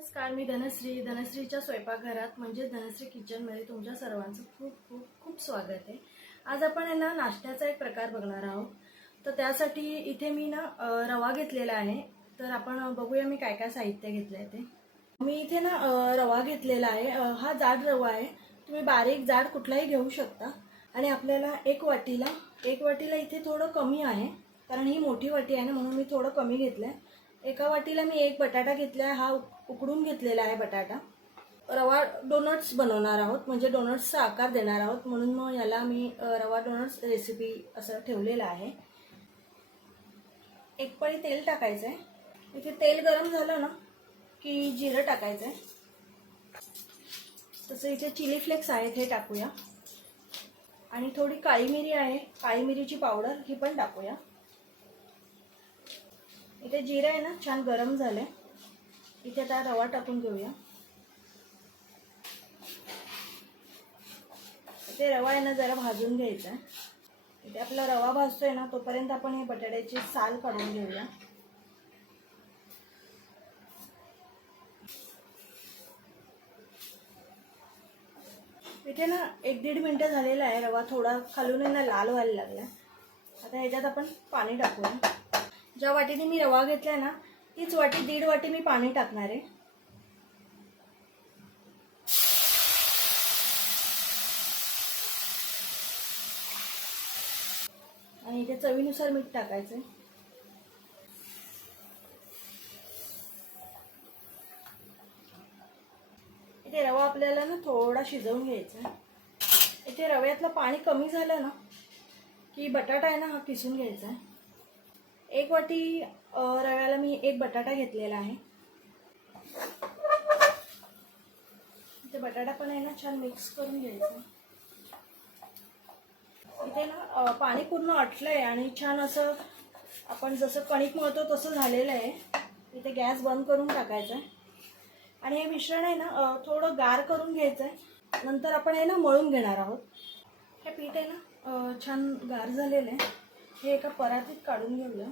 नमस्कार मी धनश्री. धनश्रीच्या स्वयंपाकघरात म्हणजे धनश्री किचनमध्ये तुमच्या सर्वांचं खूप खूप खूप स्वागत आहे. आज आपण आहे ना नाश्त्याचा एक प्रकार बघणार आहोत. तर त्यासाठी इथे मी ना रवा घेतलेला आहे. तर आपण बघूया मी काय काय साहित्य घेतलं आहे ते. मी इथे ना रवा घेतलेला आहे. हा जाड रवा आहे. तुम्ही बारीक जाड कुठलाही घेऊ शकता. आणि आपल्याला एक वाटीला एक वाटीला इथे थोडं कमी आहे. कारण ही मोठी वाटी आहे ना म्हणून मी थोडं कमी घेतलं आहे एका वाटीला मी एक बटाटा घेतला आहे हा उकडून घेतलेला आहे बटाटा. रवा डोनट्स बनवणार आहोत म्हणजे डोनट्सचा आकार देणार आहोत म्हणून मग याला मी रवा डोनट्स रेसिपी असं ठेवलेलं आहे. एक पळी तेल टाकायचं आहे इथे तेल गरम झालं ना की जिरं टाकायचं आहे तसं इथे चिली फ्लेक्स आहेत हे टाकूया. आणि थोडी काळी मिरी आहे काळी मिरीची पावडर ही पण टाकूया. इथे जिरं आहे ना छान गरम झालंय. इथे आता रवा टाकून घेऊया. इथे रवा आहे ना जरा भाजून घ्यायचा आहे. इथे आपला रवा भाजतोय ना तोपर्यंत आपण हे बटाट्याची साल काढून घेऊया. इथे ना एक दीड मिनटं झालेला आहे रवा थोडा खालून ना लाल व्हायला लागला. आता ह्याच्यात आपण पाणी टाकूया. ज्या वाटीने मी रवा घेतलाय ना तीच वाटी दीड वाटी मी पाणी टाकणार आहे. आणि इथे चवीनुसार मीठ टाकायचं इथे रवा आपल्याला ना थोडा शिजवून घ्यायचा आहे. इथे रव्यातलं पाणी कमी झालं ना की बटाटा आहे ना हा किसून घ्यायचा आहे एक वाटी रव्याला मी एक बटाटा घेतलेला आहे. इथे बटाटा पण आहे ना छान मिक्स करून घ्यायचा. इथे ना पाणी पूर्ण आटलंय आणि छान असं आपण जसं कणिक मळतो तसं झालेलं आहे. इथे गॅस बंद करून टाकायचा आहे. आणि हे मिश्रण आहे ना थोडं गार करून घ्यायचं आहे. नंतर आपण हे ना मळून घेणार आहोत. हे पीठ आहे ना छान गार झालेलं आहे. हे एका परातीत काढून घेऊया.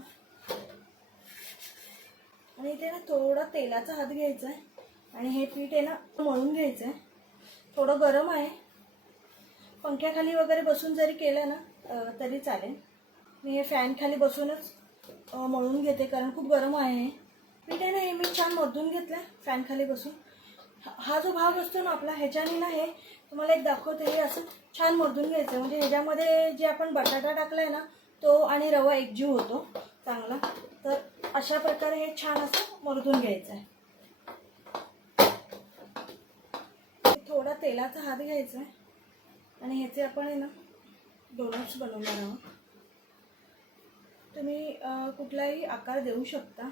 आणि इथे ना थोडा तेलाचा हात घ्यायचा आहे आणि हे पीठ आहे ना मळून घ्यायचं आहे थोडं गरम आहे. पंख्याखाली वगैरे बसून जरी केलं ना तरी चालेल. मी हे फॅन खाली बसूनच मळून घेते कारण खूप गरम आहे. हे पीठ आहे ना हे मी छान मधून घेतलं फॅनखाली बसून. हा- जो भाग असतो ना आपला ह्याच्याने ना हे तुम्हाला एक दाखवते. हे असं छान मधून घ्यायचं म्हणजे ह्याच्यामध्ये जे आपण बटाटा टाकलाय ना तो आणि रवा एकजीव होतो चांगला. तर अशा प्रकारे हे छान असं मधून घ्यायचं आहे. थोडा तेलाचा हात घ्यायचा आहे. आणि ह्याचे आपण आहे ना डोनट्स बनवणार आहोत. तुम्ही कुठलाही आकार देऊ शकता.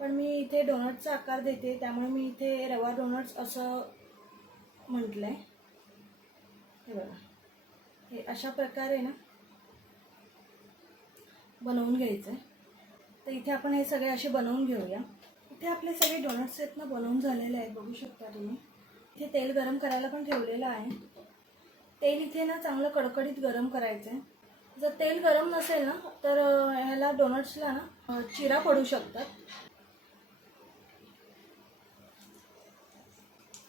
पण मी इथे डोनटचा आकार देते त्यामुळे मी इथे रवा डोनट्स असं म्हटलंय. हे बघा. हे अशा प्रकारे ना बनवून घ्यायचं आहे तर इथे आपण हे सगळे असे बनवून घेऊया. इथे आपले सगळे डोनट्स आहेत ना बनवून झालेले आहेत बघू शकता तुम्ही. इथे तेल गरम करायला पण ठेवलेलं आहे. तेल इथे ना चांगलं कडकडीत गरम करायचं आहे जर तेल गरम नसेल ना तर ह्याला डोनट्सला ना चिरा पडू शकतात.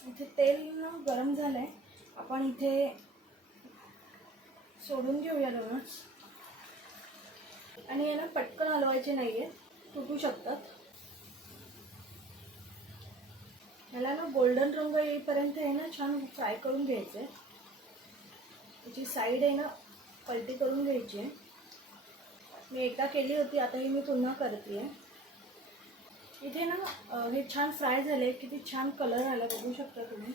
इथे तेल ना गरम आहे आपण इथे सोडून घेऊया दोनच आणि हे ना पटकन हलवायचे नाही आहे तुटू शकतात. ह्याला ना गोल्डन रंग येईपर्यंत आहे ना छान फ्राय करून घ्यायचे. त्याची साईड आहे ना पलटी करून घ्यायची. आहे मी एकदा केली होती आता ही मी पुन्हा करते इथे ना हे छान फ्राय झाले. किती छान कलर आला बघू शकता तुम्ही.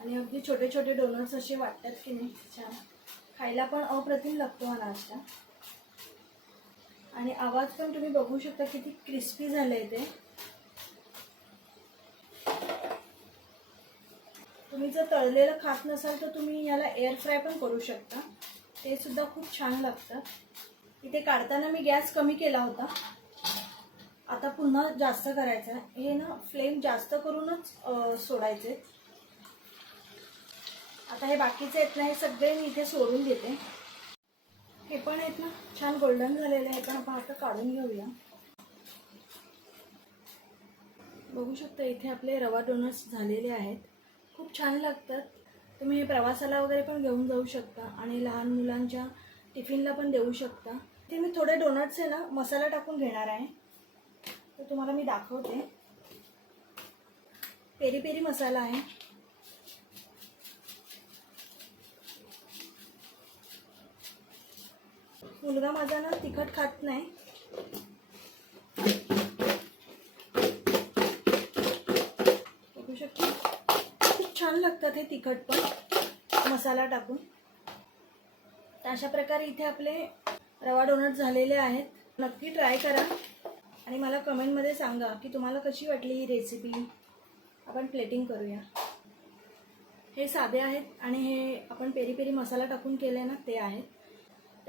आणि अगदी छोटे छोटे डोनट्स असे वाटतात की नाही छान. खायला पण अप्रतिम लागतो हा नाश्ता. आणि आवाज पण तुम्ही बघू शकता किती क्रिस्पी झालंय ते. तुम्ही जर तळलेलं खात नसाल तर तुम्ही याला एअर फ्राय पण करू शकता. ते सुद्धा खूप छान लागतं. इथे काढताना मी गॅस कमी केला होता. आता पुन्हा जास्त करायचं हे ना फ्लेम जास्त करूनच सोडायचे आता हे बाकीचे आहेत ना हे सगळे मी इथे सोडून देते. हे पण आहेत ना छान गोल्डन झालेले आहे पण आपण आता काढून घेऊया. बघू शकता इथे आपले रवा डोनट्स झालेले आहेत. खूप छान लागतात. तुम्ही हे प्रवासाला वगैरे पण घेऊन जाऊ शकता आणि लहान मुलांच्या टिफिनला पण देऊ शकता. ते मी थोडे डोनट्स आहे ना मसाला टाकून घेणार आहे. तर तुम्हाला मी दाखवते. पेरी पेरी मसाला आहे. मुलगा माझा ना तिखट खात नाही. बघू शकता? खूप छान लागतात हे तिखट पण. मसाला टाकून. तर अशा प्रकारे इथे आपले रवा डोनट झालेले आहेत. नक्की ट्राय करा आणि मला कमेंटमध्ये सांगा की तुम्हाला कशी वाटली ही रेसिपी? आपण प्लेटिंग करूया. हे साधे आहेत आणि हे आपण पेरी पेरी मसाला टाकून केले ना ते आहेत.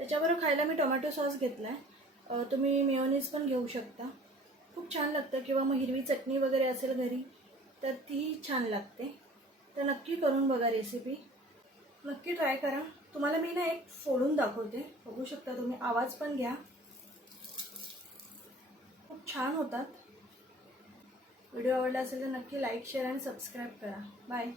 त्याच्याबरोबर खायला मी टोमॅटो सॉस घेतला आहे तुम्ही मेयोनीज पण घेऊ शकता. खूप छान लागतं. किंवा मग हिरवी चटणी वगैरे असेल घरी तर तीही छान लागते. तर नक्की करून बघा रेसिपी नक्की ट्राय करा. तुम्हाला मी ना एक फोडून दाखवते. बघू शकता तुम्ही. आवाज पण घ्या. खूप छान होतात. व्हिडिओ आवडला असेल तर नक्की लाईक शेअर आणि सबस्क्राईब करा. बाय